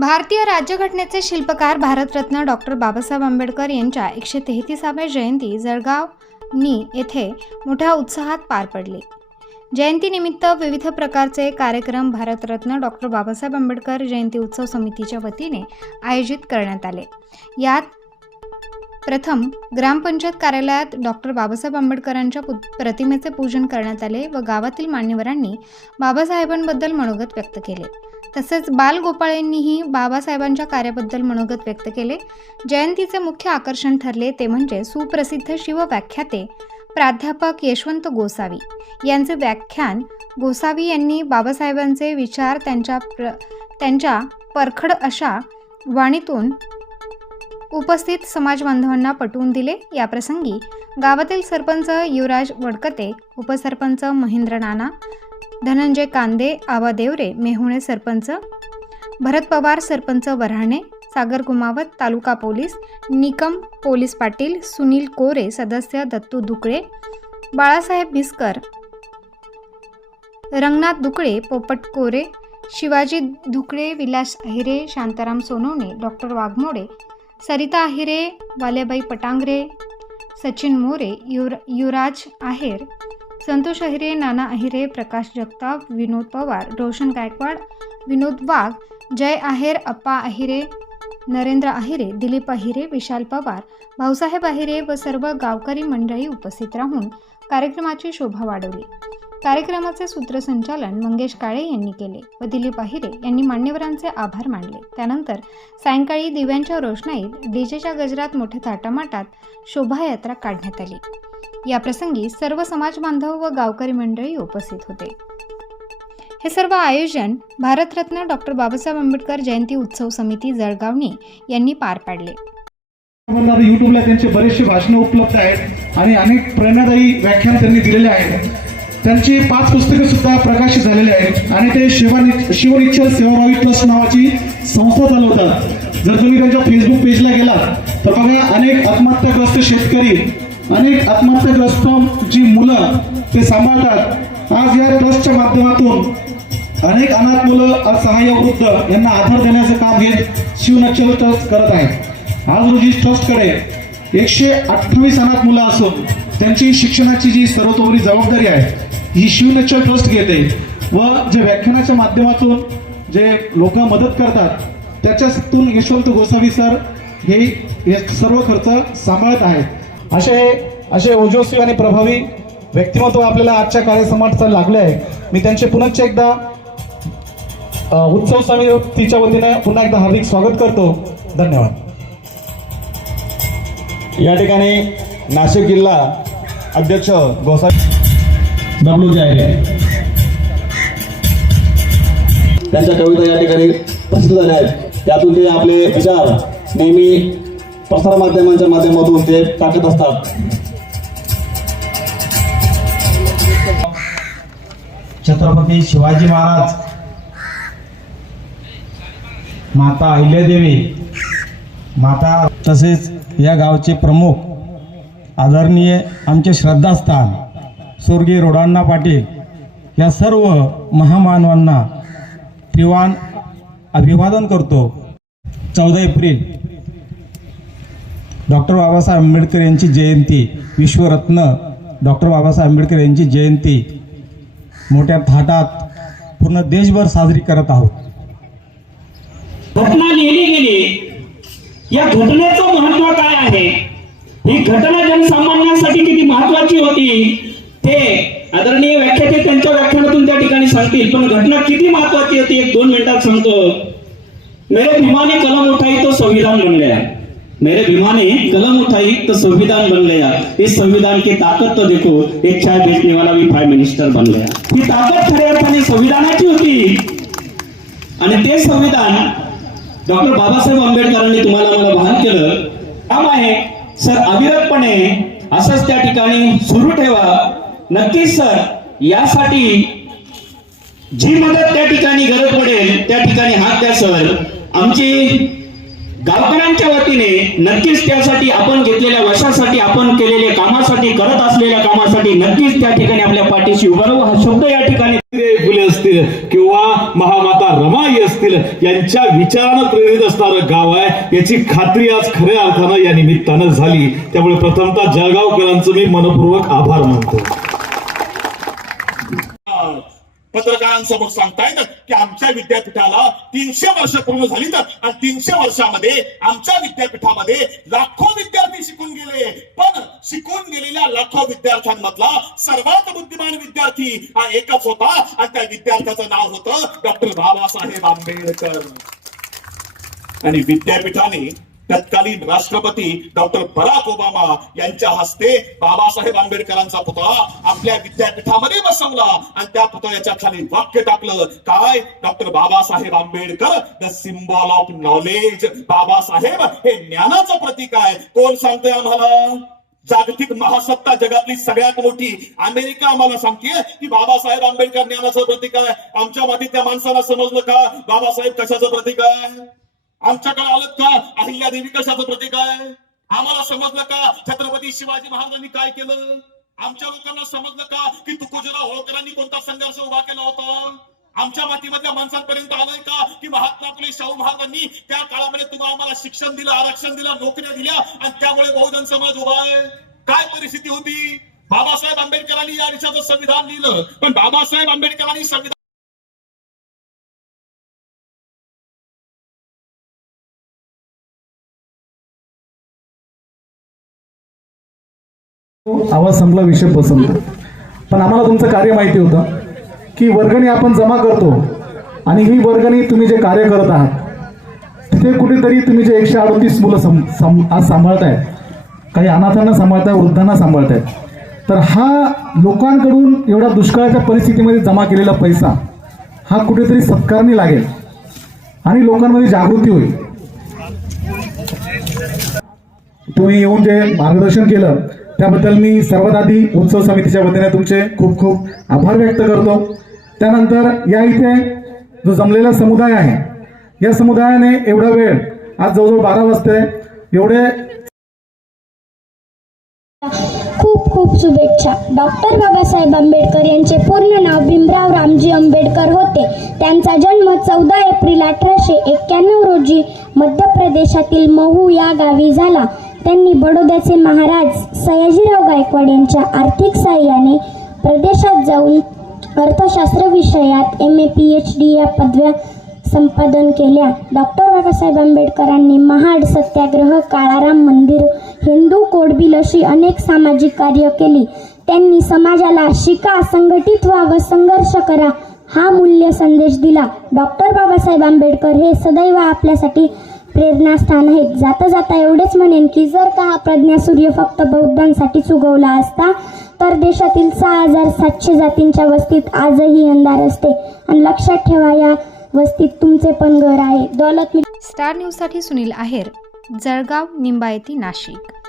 भारतीय राज्यघटनेचे शिल्पकार भारतरत्न डॉक्टर बाबासाहेब आंबेडकर यांच्या 133व्या जयंती जळगाव येथे मोठ्या उत्साहात पार पडली। जयंतीनिमित्त विविध प्रकारचे कार्यक्रम भारतरत्न डॉक्टर बाबासाहेब आंबेडकर जयंती उत्सव समितीच्या वतीने आयोजित करण्यात आले। यात प्रथम ग्रामपंचायत कार्यालयात डॉक्टर बाबासाहेब आंबेडकरांच्या प्रतिमेचे पूजन करण्यात आले व गावातील मान्यवरांनी बाबासाहेबांबद्दल मनोगत व्यक्त केले। तसेच बालगोपाळ यांनीही बाबासाहेबांच्या कार्याबद्दल मनोगत व्यक्त केले। जयंतीचे मुख्य आकर्षण ठरले ते म्हणजे सुप्रसिद्ध शिवव्याख्याते प्राध्यापक यशवंत गोसावी यांचे व्याख्यान। गोसावी यांनी बाबासाहेबांचे विचार त्यांच्या परखड अशा वाणीतून उपस्थित समाज बांधवांना पटवून दिले। या प्रसंगी गावातील सरपंच युवराज वडकते, उपसरपंच महेंद्र नाना, धनंजय कांदे, आबा देवरे, मेहुणे सरपंच, भरत पवार सरपंच वऱ्हाणे, सागर कुमावत तालुका पोलीस, निकम पोलीस पाटील, सुनील कोरे सदस्य, दत्तू दुकळे, बाळासाहेब भिस्कर, रंगनाथ दुकळे, पोपट कोरे, शिवाजी दुकळे, विलास अहिरे, शांताराम सोनवणे, डॉक्टर वाघमोडे, सरिता अहिरे, वाल्याबाई पटांगरे, सचिन मोरे, युवराज आहेर, संतोष अहिरे, नाना अहिरे, प्रकाश जगताप, विनोद पवार, रोशन गायकवाड, विनोद वाघ, जय आहेर, अप्पा अहिरे, नरेंद्र अहिरे, दिलीप अहिरे, विशाल पवार, भाऊसाहेब अहिरे व सर्व गावकरी मंडळी उपस्थित राहून कार्यक्रमाची शोभा वाढवली। कार्यक्रमाचे सूत्रसंचालन मंगेश काळे यांनी केले व दिलीप अहिरे यांनी मान्यवरांचे आभार मानले। त्यानंतर सायंकाळी दिव्यांच्या रोषणाईत डीजेच्या गजरात मोठ्या थाटामाटात शोभायात्रा काढण्यात आली। या प्रसंगी सर्व समाज बांधव व गावकरी मंडळी उपस्थित होते। हे सर्व आयोजन भारतरत्न डॉक्टर बाबासाहेब आंबेडकर जयंती उत्सव समिती जळगावणी यांनी पार पाडले। यूट्यूबला त्यांचे बरेचसे भाषणे उपलब्ध आहेत आणि अनेक प्रेरणादायी व्याख्यान त्यांनी दिलेले आहेत। त्यांची 5 पुस्तके सुद्धा प्रकाशित झालेली आहेत आणि ते शिवनिश्चल सेवाभावी ट्रस्ट नावाची संस्था चालवतात। जर तुम्ही त्यांच्या फेसबुक पेजला गेलात तर बघा, अनेक आत्महत्याग्रस्त शेतकरी, अनेक आत्महत्याग्रस्त जी मुलं ते सांभाळतात। आज या ट्रस्टच्या माध्यमातून अनेक अनाथ मुलं, असहाय्य वृद्ध यांना आधार देण्याचं काम हे शिवनिश्चल ट्रस्ट करत आहे। आज रोजी ट्रस्टकडे 128 अनाथ मुलं असून त्यांची शिक्षणाची जी सर्वतोपरी जबाबदारी आहे ही शिवनिश्चल ट्रस्ट घेते व जे व्याख्यानाच्या माध्यमातून जे लोक मदत करतात त्याच्यातून यशवंत गोसावी सर हे सर्व खर्च सांभाळत आहेत। असे ओजस्वी आणि प्रभावी व्यक्तिमत्व आपल्याला आजच्या कार्यसमाजात लागले आहे। मी त्यांचे पुनश्च एकदा उत्सव समितीच्या वतीने पुन्हा एकदा हार्दिक स्वागत करतो। धन्यवाद। या ठिकाणी नाशिक जिल्हा अध्यक्ष गोसावी डब्ल्यू जायरे त्यांच्या कविता या ठिकाणी प्रसिद्ध झाल्या आहेत। त्यातून ते आपले विचार नेहमी प्रसार माध्यमांच्या माध्यमातून ते टाकत असतात। छत्रपती शिवाजी महाराज, माता अहिल्यादेवी, माता तसेच या गावचे प्रमुख आदरणीय आमचे श्रद्धास्थान स्वर्गीय रोडाण्णा पाटील या सर्व महामानवांना त्रिवाण अभिवादन करतो। 14 एप्रिल डॉक्टर बाबासाहेब आंबेडकर यांची जयंती, विश्वरत्न डॉक्टर बाबासाहेब आंबेडकर यांची जयंती मोठ्या थाटात पूर्ण देशभर साजरी करत आहोत। घटना लिहिली गेली, या घटनेचं महत्व काय आहे, ही घटना जनसामान्यांसाठी किती महत्वाची होती ते आदरणीय व्याख्याते त्यांच्या व्याख्यानातून त्या ठिकाणी सांगतील। पण घटना किती महत्वाची होती 1-2 मिनिटात सांगतो। मेरे भीमा ने कलम उठाई तो संविधान बन गया, मेरे भीमा ने कलम उठाई तो संविधान बन गया। इस संविधान की ताकत तो देखो, एक चाय बेचने वाला भी प्राइम मिनिस्टर बन गया। ही ताकद खऱ्या अर्थाने संविधानाची होती आणि ते संविधान डॉक्टर बाबासाहेब आंबेडकरांनी तुम्हाला मला बहाल केलं। काम आहे सर, अविरतपणे असंच त्या ठिकाणी सुरू ठेवा। नक्कीच सर, यासाठी जी मदत त्या ठिकाणी गरज पडेल त्या ठिकाणी हात द्या सर। आमची गावकऱ्यांच्या वतीने नक्कीच त्यासाठी आपण घेतलेल्या वर्षासाठी आपण केलेल्या कामासाठी करत असलेल्या कामासाठी नक्कीच त्या ठिकाणी आपल्या पाठीशी उभा राहू हा शब्द या ठिकाणी फुले असतील किंवा महामाता रमाई असतील यांच्या विचारानं प्रेरित असणारं गाव आहे याची खात्री आज खऱ्या अर्थानं या निमित्तानं झाली. त्यामुळे प्रथमतः जळगावकरांचं मी मनपूर्वक आभार मानतो. पत्रकारांसमोर सांगतायत की आमच्या विद्यापीठाला 300 वर्ष पूर्ण झाली तर आणि 300 वर्षामध्ये आमच्या विद्यापीठामध्ये लाखो विद्यार्थी शिकून गेले. पण शिकून गेलेल्या लाखो विद्यार्थ्यांमधला सर्वात बुद्धिमान विद्यार्थी हा एकच होता आणि त्या विद्यार्थ्याचं नाव होतं डॉक्टर बाबासाहेब आंबेडकर. आणि विद्यापीठाने तत्कालीन राष्ट्रपती डॉक्टर बराक ओबामा यांच्या हस्ते बाबासाहेब आंबेडकरांचा पुतळा आपल्या विद्यापीठामध्ये बसवला आणि त्या पुतळ्याच्या खाली वाक्य टाकलं काय, doctor Babasaheb Ambedkar the symbol of knowledge. Babasaheb हे ज्ञानाचं प्रतीक आहे. कोण सांगतोय आम्हाला? जागतिक महासत्ता जगातली सगळ्यात मोठी अमेरिका आम्हाला सांगते की बाबासाहेब आंबेडकर ज्ञानाचं प्रतीक आहे. आमच्या मातीतल्या माणसाला समजलं का बाबासाहेब कशाचं प्रतीक आहे? आमच्याकडे आलं का अहिल्यादेवी कशाचं प्रतीक आहे? आम्हाला समजलं का छत्रपती शिवाजी महाराजांनी काय केलं? आमच्या लोकांना समजलं का की तुकोजीराव होळकरांनी कोणता संघर्ष उभा केला होता? आमच्या मातीमधल्या माणसांपर्यंत आलंय का की महात्मा फुले शाहू महाराजांनी त्या काळामध्ये तुम्हाला आम्हाला शिक्षण दिलं, आरक्षण दिलं, नोकऱ्या दिल्या आणि त्यामुळे बहुजन समाज उभा आहे? काय परिस्थिती होती? बाबासाहेब आंबेडकरांनी या देशाचं संविधान लिहिलं, पण बाबासाहेब आंबेडकरांनी संविधान आवाज संपला, विषय पसंत. पण आम्हाला तुमचं कार्य माहिती होतं की वर्गणी आपण जमा करतो आणि ही वर्गणी तुम्ही जे कार्य करत आहात तिथे कुठेतरी तुम्ही जे 138 मुलं आज सांभाळताय, काही अनाथांना सांभाळताय, वृद्धांना सांभाळताय, तर हा लोकांकडून एवढ्या दुष्काळाच्या परिस्थितीमध्ये जमा केलेला पैसा हा कुठेतरी सत्कारणी लागेल आणि लोकांमध्ये जागृती होईल. तुम्ही येऊन जे मार्गदर्शन केलं त्याबद्दल मी सर्वात आधी उत्सव समितीच्या वतीने तुमचे खूप खूप आभार व्यक्त करतो. त्यानंतर या इथे जो जमलेला समुदाय आहे, या समुदायाने एवढा वेळ आज जवळजवळ 12 वाजता एवढे खूप खूप शुभेच्छा. डॉक्टर बाबासाहेब आंबेडकर यांचे पूर्ण नाव भीमराव रामजी आंबेडकर होते. त्यांचा जन्म 14 एप्रिल 1891 रोजी मध्य प्रदेशातील महू या गावी झाला. त्यांनी बडोद्याचे महाराज सयाजीराव गायकवाड यांच्या आर्थिक सहाय्याने प्रदेशात जाऊन अर्थशास्त्र विषयात MA PhD या पदव्या संपादन केल्या. डॉक्टर बाबासाहेब आंबेडकरांनी महाड सत्याग्रह, काळाराम मंदिर, हिंदू कोड बिल अशी अनेक सामाजिक कार्य केली. त्यांनी समाजाला शिका, संघटित व्हा व संघर्ष करा हा मूल्य संदेश दिला. डॉक्टर बाबासाहेब आंबेडकर हे सदैव आपल्यासाठी प्रेरणास्थान आहेत. जाता जाता एवढेच म्हणेन की जर का हा प्रज्ञासूर्य फक्त बौद्धांसाठीच उगवला असता तर देशातील 6700 जातींच्या वस्तीत आजही अंधार असते. आणि लक्षात ठेवा या वस्तीत तुमचे पण घर आहे. दौलत स्टार न्यूजसाठी सुनील आहेर, जळगाव, निंबायती, नाशिक.